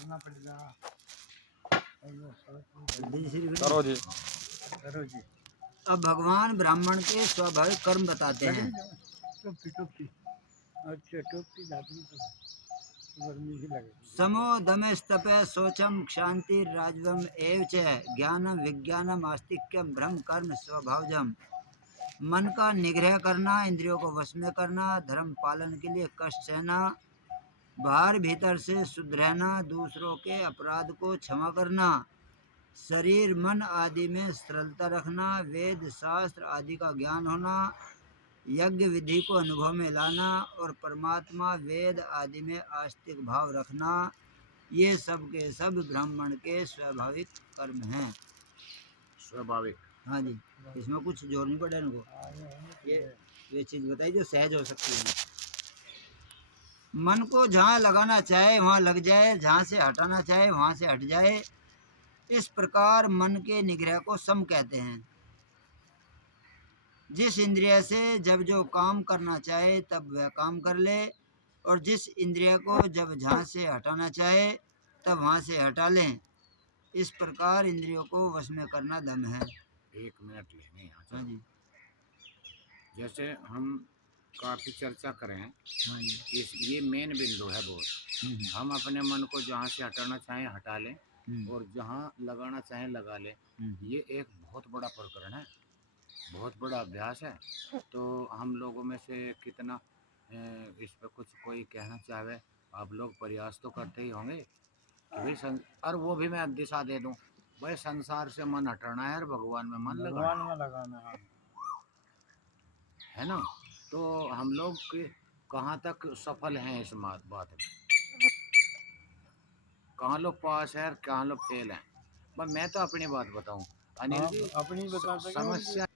करना पड़ेगा। करो जी। करो जी। अब भगवान ब्राह्मण के स्वाभाविक कर्म बताते हैं। टोपी टोपी, अच्छा टोपी दादी गर्मी ही लगेगी। समो दमेस्तपे शौचम क्षांति राजवम एव च ज्ञानम विज्ञानम आस्तिक्यम ब्रह्म कर्म स्वभावजम। मन का निग्रह करना, इंद्रियों को वश में करना, धर्म पालन के लिए कष्ट सहना, बाहर भीतर से शुद्ध रहना, दूसरों के अपराध को क्षमा करना, शरीर मन आदि में सरलता रखना, वेद शास्त्र आदि का ज्ञान होना, यज्ञ विधि को अनुभव में लाना और परमात्मा वेद आदि में आस्तिक भाव रखना, ये सब के सब ब्राह्मण के स्वाभाविक कर्म हैं। स्वाभाविक। हाँ जी, इसमें कुछ जोर नहीं पड़ा इनको। ये चीज बताइए जो सहज हो सकती है। मन को जहाँ लगाना चाहे वहाँ लग जाए, जहाँ से हटाना चाहे वहाँ से हट जाए, इस प्रकार मन के निग्रह को सम कहते हैं। जिस इंद्रिय से जब जो काम करना चाहे तब वह काम कर ले, और जिस इंद्रिय को जब जहाँ से हटाना चाहे तब वहाँ से हटा लें। इस प्रकार इंद्रियों को वश में करना दम है। 1 मिनट लेने यहाँ हाँ से। जी, जैसे हम काफ़ी चर्चा करें, हाँ जी, ये मेन बिंदु है बहुत। हम अपने मन को जहाँ से हटाना चाहें हटा लें और जहाँ लगाना चाहें लगा लें। ये एक बहुत बड़ा प्रकरण है, बहुत बड़ा अभ्यास है। तो हम लोगों में से कितना इस पर कुछ कोई कहना चाहे, आप लोग प्रयास तो करते ही होंगे कि भाई और वो भी मैं दिशा दे दूं, भाई संसार से मन हटाना है और भगवान में मन लगाना है ना। तो हम लोग कहाँ तक सफल हैं इस बात में, कहाँ लोग पास है और कहाँ लोग फेल हैं। बस मैं तो अपनी बात बताऊं अनिल जी, अपनी बता सके समस्या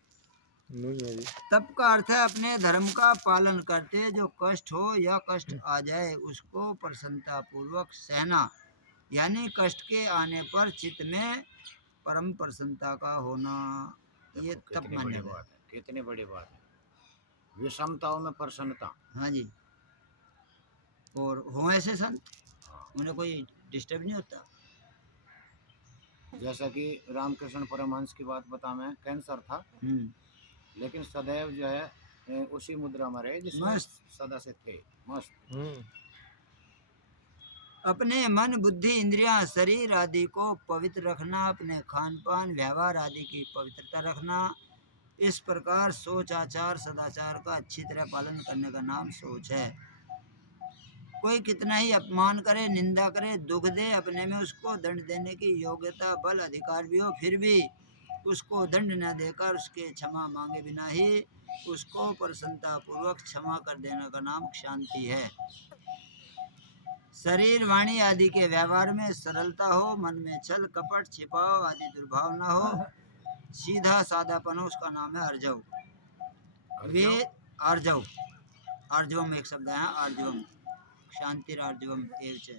नहीं है जी। तप का अर्थ है अपने धर्म का पालन करते जो कष्ट हो या कष्ट आ जाए उसको प्रसन्नता पूर्वक सहना, यानी कष्ट के आने पर चित्त में परम प्रसन्नता का होना, ये तप कितनी मान्य बड़ी है। बात है, कितनी बड़ी बात है, विषमताओं में प्रसन्नता। हाँ जी, और हो ऐसे संत उन्हें कोई डिस्टर्ब नहीं होता। जैसा कि रामकृष्ण परमहंस की बात बता, मैं कैंसर था लेकिन सदैव जो है उसी मुद्रा में रहे जिसमें मस्त सदा से थे, मस्त। अपने मन बुद्धि इंद्रियां शरीर आदि को पवित्र रखना, अपने खान पान व्यवहार आदि की पवित्रता रखना, इस प्रकार सोच आचार सदाचार का अच्छी तरह पालन करने का नाम सोच है। कोई कितना ही अपमान करे, निंदा करे, दुख दे, अपने में उसको दंड देने की योग्यता बल अधिकार भी हो, फिर भी उसको दंड न देकर उसके क्षमा मांगे बिना ही उसको प्रसन्नता पूर्वक क्षमा कर देने का नाम शांति है। शरीर वाणी आदि के व्यवहार में सरलता हो, मन में छल कपट छिपाव आदि दुर्भाव न हो, सीधा सादापन हो, उसका नाम है अर्जव। वे आर्जव, आर्जवम एक शब्द है, आर्जवम शांति आर्जवम एवच।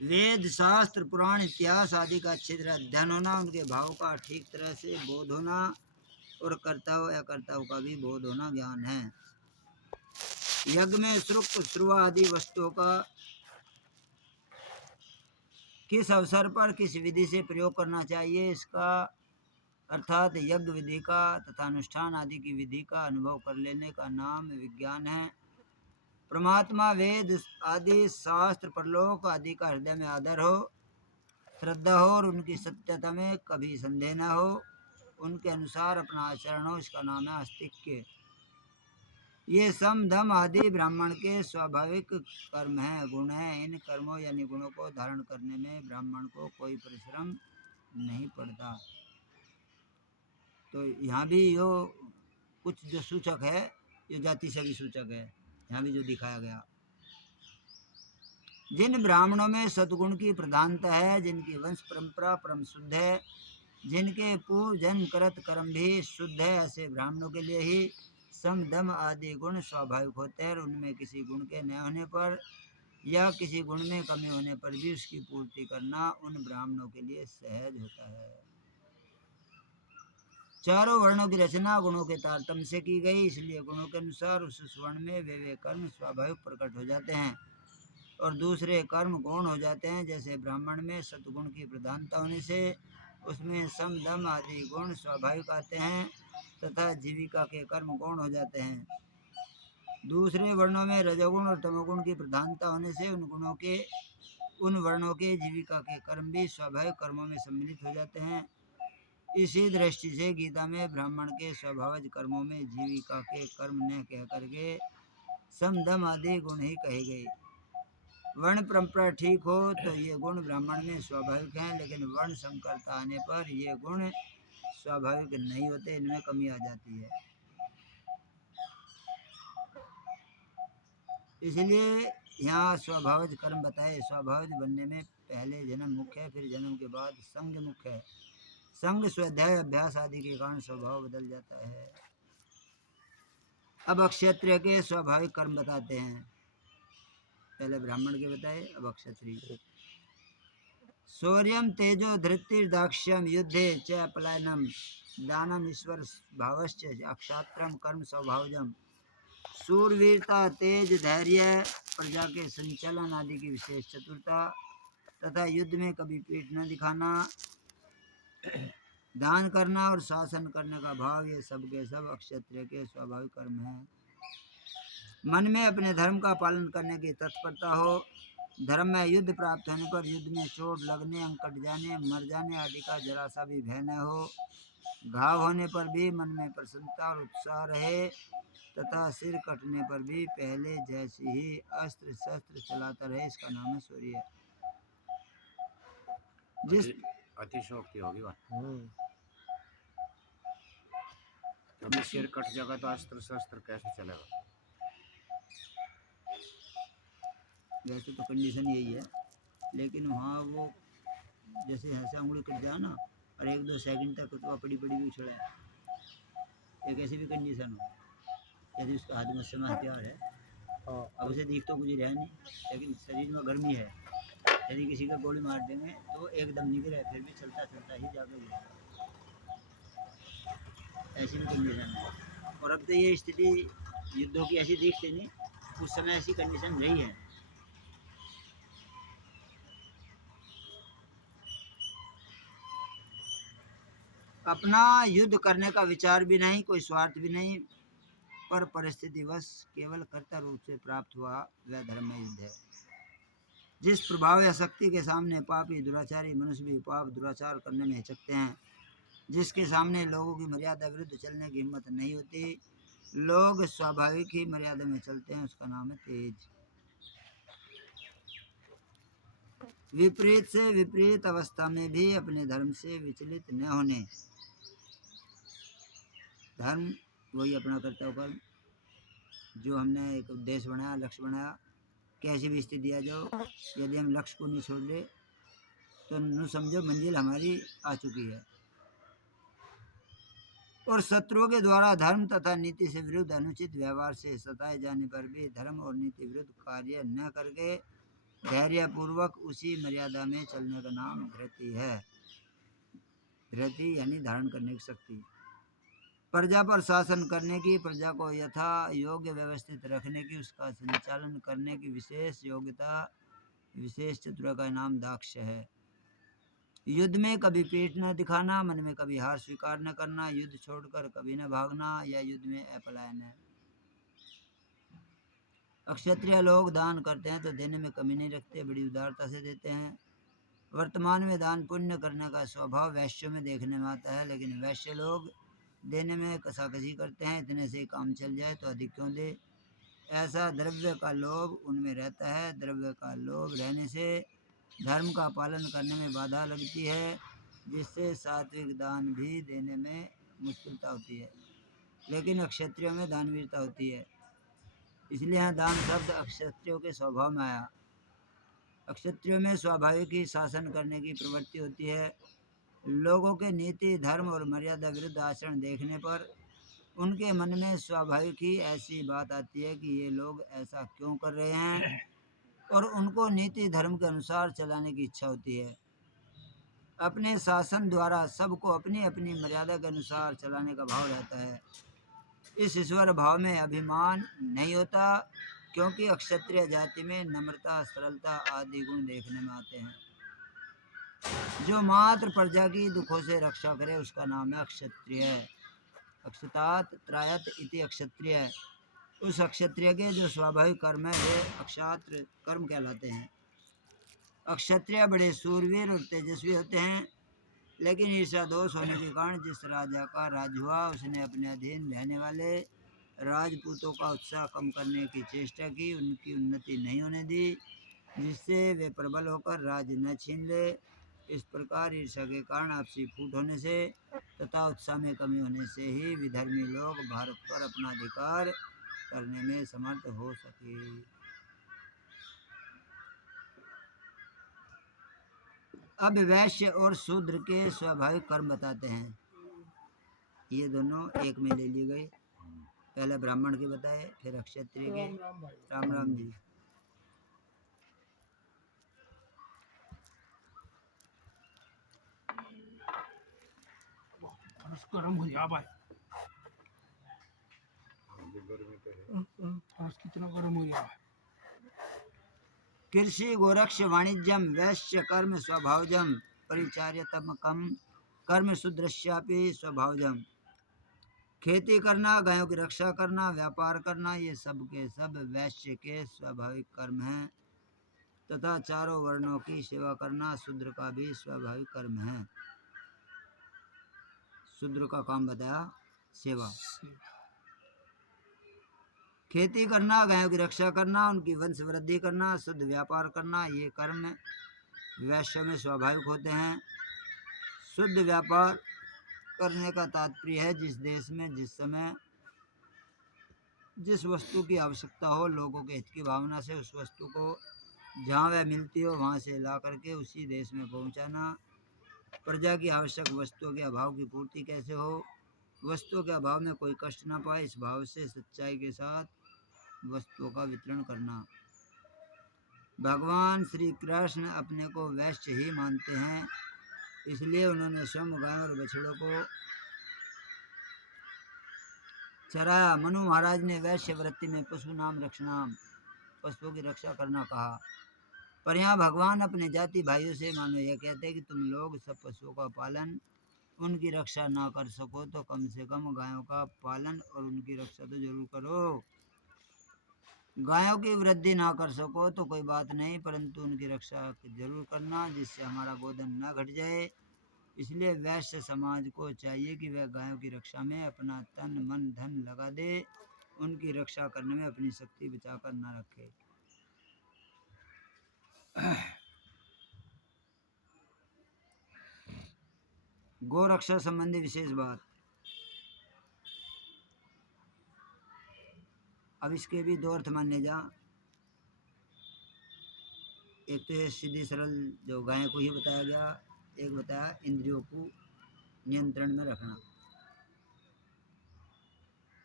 वेद शास्त्र पुराण इतिहास आदि का अच्छी तरह अध्ययन होना, उनके भाव का ठीक तरह से बोध होना और कर्तव्य या कर्तव्य का भी बोध होना ज्ञान है। यज्ञ में श्रुक श्रुवा आदि वस्तुओं का किस अवसर पर किस विधि से प्रयोग करना चाहिए, इसका अर्थात यज्ञ विधि का तथा अनुष्ठान आदि की विधि का अनुभव कर लेने का नाम विज्ञान है। परमात्मा वेद आदि शास्त्र परलोक आदि का हृदय में आदर हो, श्रद्धा हो और उनकी सत्यता में कभी संदेह न हो, उनके अनुसार अपना आचरण हो, इसका नाम है आस्तिक्य। ये सम दम आदि ब्राह्मण के स्वाभाविक कर्म हैं, गुण हैं। इन कर्मों यानी गुणों को धारण करने में ब्राह्मण को कोई परिश्रम नहीं पड़ता। तो यहाँ भी यो कुछ जो सूचक है, ये जाति से भी सूचक है। यहाँ भी जो दिखाया गया, जिन ब्राह्मणों में सद्गुण की प्रधानता है, जिनकी वंश परंपरा परम शुद्ध है, जिनके पूर्व जन्म करत कर्म भी शुद्ध है, ऐसे ब्राह्मणों के लिए ही सम दम आदि गुण स्वाभाविक होते हैं और उनमें किसी गुण के न होने पर या किसी गुण में कमी होने पर भी उसकी पूर्ति करना उन ब्राह्मणों के लिए सहज होता है। चारों वर्णों की रचना गुणों के तारतम्य से की गई, इसलिए गुणों के अनुसार उस वर्ण में वे कर्म स्वाभाविक प्रकट हो जाते हैं। और दूसरे कर्म गौण हो जाते हैं। जैसे ब्राह्मण में सतगुण की प्रधानता होने से उसमें सम दम आदि गुण स्वाभाविक आते हैं तथा जीविका के कर्म गौण हो जाते हैं। दूसरे वर्णों में रजोगुण और तमोगुण की प्रधानता होने से उन वर्णों के जीविका के कर्म भी स्वाभाविक कर्मों में सम्मिलित हो जाते हैं। इसी दृष्टि से गीता में ब्राह्मण के स्वभावज कर्मों में जीविका के कर्म न कह करके सम दम आदि गुण ही कहे गए। वर्ण परंपरा ठीक हो तो ये गुण ब्राह्मण में स्वाभाविक हैं, लेकिन वर्ण संकरता आने पर ये गुण स्वाभाविक नहीं होते, इनमें कमी आ जाती है। इसलिए यहाँ स्वभावज कर्म बताए। स्वभावज बनने में पहले जन्म मुख्य है, फिर जन्म के बाद संग मुख्य है। संग स्वाध्याय अभ्यास आदि के कारण स्वभाव बदल जाता है। अब क्षत्रिय के स्वाभाविक कर्म बताते हैं। पहले ब्राह्मण के बताए, अब क्षत्रिय। शौर्यम तेजो धृतिर्दाक्ष्यम युद्धे च पलायनम दानम ईश्वर भावश्च अक्षात्रम कर्म स्वभावजम। शूरवीरता, तेज, धैर्य, प्रजा के संचालन आदि की विशेष चतुरता तथा युद्ध में कभी पीठ न दिखाना, दान करना और शासन करने का भाव, ये सब के सब क्षत्रिय के स्वाभाविक कर्म हैं। मन में अपने धर्म का पालन करने की तत्परता हो। धर्म में युद्ध प्राप्त होने पर युद्ध में चोट लगने, अंग कट जाने, मर जाने आदि का जरा सा भी भय न हो। घाव होने पर भी मन में प्रसन्नता और उत्साह रहे तथा सिर कटने पर भी पहले जैसी ही अस्त्र शस्त्र चलाता रहे, इसका नाम है शौर्य। जिस अतिशोक्ति होगी वह। कभी सिर कट जाएगा तो अस्त्र शस्त्र कैसे चलेगा? वैसे तो कंडीशन यही है, लेकिन वहाँ वो जैसे ऐसे उंगली कट जाए ना और 1-2 सेकंड तक तो पड़ी पड़ी भी उछड़ा है, एक ऐसी भी कंडीशन हो यदि उसका हाथ में समय हथियार है। अब उसे दिख तो कुछ रहा नहीं, लेकिन शरीर में गर्मी है। यदि किसी का गोली मार देंगे तो एकदम निकले, फिर भी चलता चलता ही जाकर गिरेगा। ऐसी भी कंडीशन है। और अब तो ये स्थिति युद्धों की ऐसी दिखती नहीं, उस समय ऐसी कंडीशन रही है। अपना युद्ध करने का विचार भी नहीं, कोई स्वार्थ भी नहीं, पर परिस्थितिवश केवल कर्ता रूप से प्राप्त हुआ वह धर्म में युद्ध है। जिस प्रभाव या शक्ति के सामने पापी दुराचारी मनुष्य भी पाप दुराचार करने में हिचकते हैं, जिसके सामने लोगों की मर्यादा विरुद्ध चलने की हिम्मत नहीं होती, लोग स्वाभाविक ही मर्यादा में चलते हैं, उसका नाम है तेज। विपरीत से विपरीत अवस्था में भी अपने धर्म से विचलित न होने। धर्म वही अपना कर्तव्य कर्म, जो हमने एक उद्देश्य बनाया, लक्ष्य बनाया, कैसी भी स्थिति आ जाओ, यदि हम लक्ष्य को नहीं छोड़ ले तो न समझो मंजिल हमारी आ चुकी है। और शत्रुओं के द्वारा धर्म तथा नीति से विरुद्ध अनुचित व्यवहार से सताए जाने पर भी धर्म और नीति विरुद्ध कार्य न करके धैर्यपूर्वक उसी मर्यादा में चलने का नाम धृति है। धृति यानी धारण करने की शक्ति। प्रजा पर शासन करने की, प्रजा को यथा योग्य व्यवस्थित रखने की, उसका संचालन करने की विशेष योग्यता, विशेष चतुर का नाम दाक्ष है। युद्ध में कभी पीठ न दिखाना, मन में कभी हार स्वीकार न करना, युद्ध छोड़कर कभी न भागना, या युद्ध में अपलायन है। अक्षत्रिय लोग दान करते हैं तो देने में कमी नहीं रखते, बड़ी उदारता से देते हैं। वर्तमान में दान पुण्य करने का स्वभाव वैश्यों में देखने में आता है, लेकिन वैश्य लोग देने में कसाकसी करते हैं, इतने से काम चल जाए तो अधिक क्यों दे। ऐसा द्रव्य का लोभ उनमें रहता है। द्रव्य का लोभ रहने से धर्म का पालन करने में बाधा लगती है, जिससे सात्विक दान भी देने में मुश्किलता होती है। लेकिन क्षत्रियों में दानवीरता होती है, इसलिए यहाँ दान शब्द क्षत्रियों के स्वभाव में आया। क्षत्रियों में स्वाभाविक ही शासन करने की प्रवृत्ति होती है। लोगों के नीति, धर्म और मर्यादा विरुद्ध आचरण देखने पर उनके मन में स्वाभाविक ही ऐसी बात आती है कि ये लोग ऐसा क्यों कर रहे हैं, और उनको नीति धर्म के अनुसार चलाने की इच्छा होती है। अपने शासन द्वारा सबको अपनी अपनी मर्यादा के अनुसार चलाने का भाव रहता है। इस ईश्वर भाव में अभिमान नहीं होता, क्योंकि अक्षत्रिय जाति में नम्रता, सरलता आदि गुण देखने में आते हैं। जो मात्र प्रजा की दुखों से रक्षा करे उसका नाम है अक्षत्रिय। अक्षतात त्रायत इति अक्षत्रिय। उस अक्षत्रिय के जो स्वाभाविक कर्म है वे अक्षात्र कर्म कहलाते हैं। अक्षत्रिय बड़े सूरवीर और तेजस्वी होते हैं, लेकिन ईर्ष्या दोष होने के कारण जिस राजा का राज हुआ उसने अपने अधीन रहने वाले राजपूतों का उत्साह कम करने की चेष्टा की, उनकी उन्नति नहीं होने दी, जिससे वे प्रबल होकर राज न छीन ले। इस प्रकार ईर्ष्या के कारण आपसी फूट होने से तथा उत्साह में कमी होने से ही विधर्मी लोग भारत पर अपना अधिकार करने में समर्थ हो सके। अब वैश्य और शूद्र के स्वाभाविक कर्म बताते हैं। ये दोनों एक में ले लिए गए। पहले ब्राह्मण के बताए, फिर क्षत्रिय के। राम भाई राम राम जी। फर्श गर्म हो जा भाई। फर्श कितना गर्म हो जा। कृषि गोरक्ष वाणिज्यम वैश्य कर्म स्वभावजम परिचार्यतम कम कर्म शूद्रस्यापि स्वभावजम। खेती करना, गायों की रक्षा करना, व्यापार करना, ये सब के सब वैश्य के स्वाभाविक कर्म हैं तथा चारों वर्णों की सेवा करना शूद्र का भी स्वाभाविक कर्म है। शूद्र का काम बताया सेवा। खेती करना, गायों की रक्षा करना, उनकी वंश वृद्धि करना, शुद्ध व्यापार करना, ये कर्म वैश्य में स्वाभाविक होते हैं। शुद्ध व्यापार करने का तात्पर्य है जिस देश में जिस समय जिस वस्तु की आवश्यकता हो, लोगों के हित की भावना से उस वस्तु को जहाँ वह मिलती हो वहाँ से ला करके उसी देश में पहुँचाना। प्रजा की आवश्यक वस्तुओं के अभाव की पूर्ति कैसे हो, वस्तुओं के अभाव में कोई कष्ट न पाए, इस भाव से सच्चाई के साथ वस्तुओं का वितरण करना। भगवान श्री कृष्ण अपने को वैश्य ही मानते हैं, इसलिए उन्होंने स्वयं गाय और बछड़ों को चराया। मनु महाराज ने वैश्य वृत्ति में पशु नाम रक्षणाम, पशुओं की रक्षा करना कहा। पर यहाँ भगवान अपने जाति भाइयों से मानो यह कहते हैं कि तुम लोग सब पशुओं का पालन, उनकी रक्षा ना कर सको तो कम से कम गायों का पालन और उनकी रक्षा तो जरूर करो। गायों की वृद्धि ना कर सको तो कोई बात नहीं, परंतु उनकी रक्षा जरूर करना जिससे हमारा गोधन ना घट जाए। इसलिए वैश्य समाज को चाहिए कि वह गायों की रक्षा में अपना तन मन धन लगा दे, उनकी रक्षा करने में अपनी शक्ति बचाकर ना रखे। गौ रक्षा संबंधी विशेष बात। अब इसके भी दो अर्थ माने जा। एक तो ये सीधी सरल जो गाय को ही बताया गया, एक बताया इंद्रियों को नियंत्रण में रखना।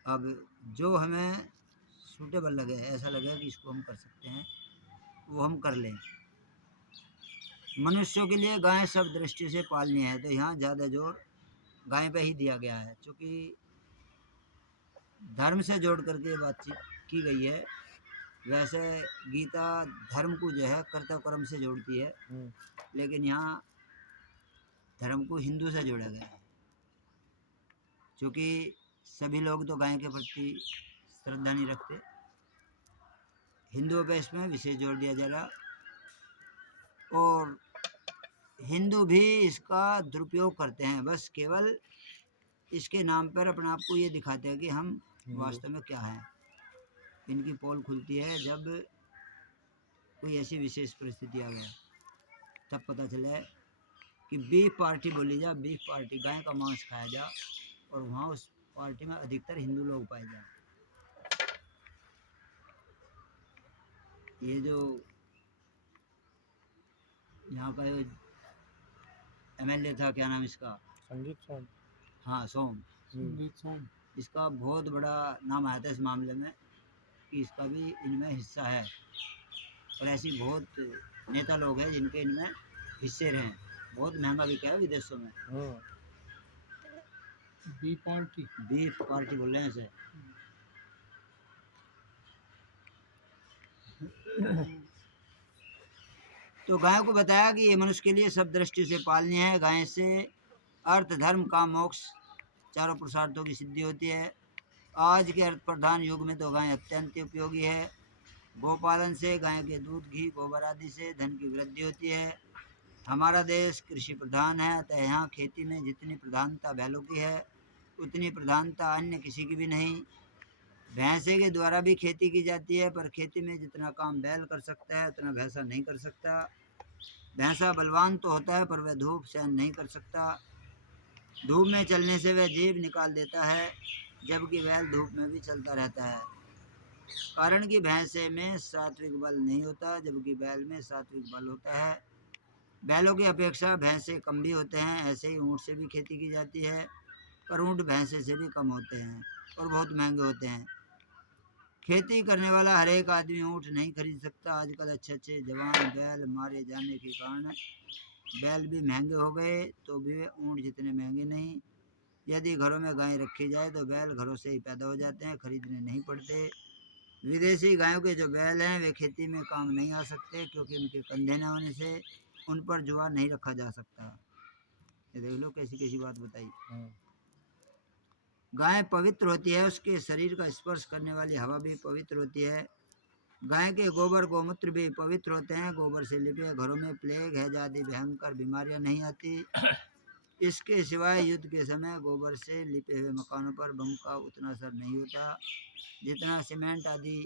अब जो हमें सूटेबल लगे, ऐसा लगे कि इसको हम कर सकते हैं, वो हम कर लें। मनुष्यों के लिए गाय सब दृष्टि से पालनी है, तो यहाँ ज़्यादा जोर गाय पे ही दिया गया है, क्योंकि धर्म से जोड़ करके बातचीत की गई है। वैसे गीता धर्म को जो है कर्तव्य कर्म से जोड़ती है, लेकिन यहाँ धर्म को हिंदू से जोड़ा गया है, क्योंकि सभी लोग तो गाय के प्रति श्रद्धा नहीं रखते। हिंदुओं पे इसमें विशेष जोर दिया जा रहा, और हिंदू भी इसका दुरुपयोग करते हैं, बस केवल इसके नाम पर अपने आप को ये दिखाते हैं कि हम वास्तव में क्या हैं। इनकी पोल खुलती है जब कोई ऐसी विशेष परिस्थिति आ गया, तब पता चला कि बीफ पार्टी बोली जा, बीफ पार्टी गाय का मांस खाया जा, और वहाँ उस पार्टी में अधिकतर हिंदू लोग पाए जाए। ये जो यहाँ का एमएलए था, क्या नाम इसका, संगीत सोम। हाँ सोम, संगीत सोम। इसका बहुत बड़ा नाम आया था इस मामले में कि इसका भी इनमें हिस्सा है, और ऐसी बहुत नेता लोग हैं जिनके इनमें हिस्से रहे। बहुत महंगा बिका है विदेशों में। बीफ पार्टी बोल रहे हैं इसे। तो गायों को बताया कि ये मनुष्य के लिए सब दृष्टि से पालनीय है। गाय से अर्थ, धर्म, काम, मोक्ष चारों पुरुषार्थों की सिद्धि होती है। आज के अर्थ प्रधान युग में तो गाय अत्यंत उपयोगी है। गोपालन से, गाय के दूध, घी, गोबर आदि से धन की वृद्धि होती है। हमारा देश कृषि प्रधान है, अतः यहाँ खेती में जितनी प्रधानता बैलों की है उतनी प्रधानता अन्य किसी की भी नहीं। भैंसे के द्वारा भी खेती की जाती है, पर खेती में जितना काम बैल कर सकता है उतना भैंसा नहीं कर सकता। भैंसा बलवान तो होता है, पर वह धूप सहन नहीं कर सकता। धूप में चलने से वह जीभ निकाल देता है, जबकि बैल धूप में भी चलता रहता है। कारण कि भैंसे में सात्विक बल नहीं होता, जबकि बैल में सात्विक बल होता है। बैलों की अपेक्षा भैंसे कम भी होते हैं। ऐसे ही ऊँट से भी खेती की जाती है, पर ऊँट भैंसे से भी कम होते हैं और बहुत महंगे होते हैं। खेती करने वाला हर एक आदमी ऊँट नहीं खरीद सकता। आजकल अच्छे अच्छे जवान बैल मारे जाने के कारण बैल भी महंगे हो गए, तो भी वे ऊँट जितने महंगे नहीं। यदि घरों में गाय रखी जाए तो बैल घरों से ही पैदा हो जाते हैं, खरीदने नहीं पड़ते। विदेशी गायों के जो बैल हैं वे खेती में काम नहीं आ सकते, क्योंकि उनके कंधे न होने से उन पर जुआ नहीं रखा जा सकता। ये देख लो कैसी कैसी बात बताई। गाय पवित्र होती है, उसके शरीर का स्पर्श करने वाली हवा भी पवित्र होती है। गाय के गोबर गोमूत्र भी पवित्र होते हैं। गोबर से लिपे घरों में प्लेग, हैजा आदि भयंकर बीमारियां नहीं आती। इसके सिवाय युद्ध के समय गोबर से लिपे हुए मकानों पर बम का उतना असर नहीं होता जितना सीमेंट आदि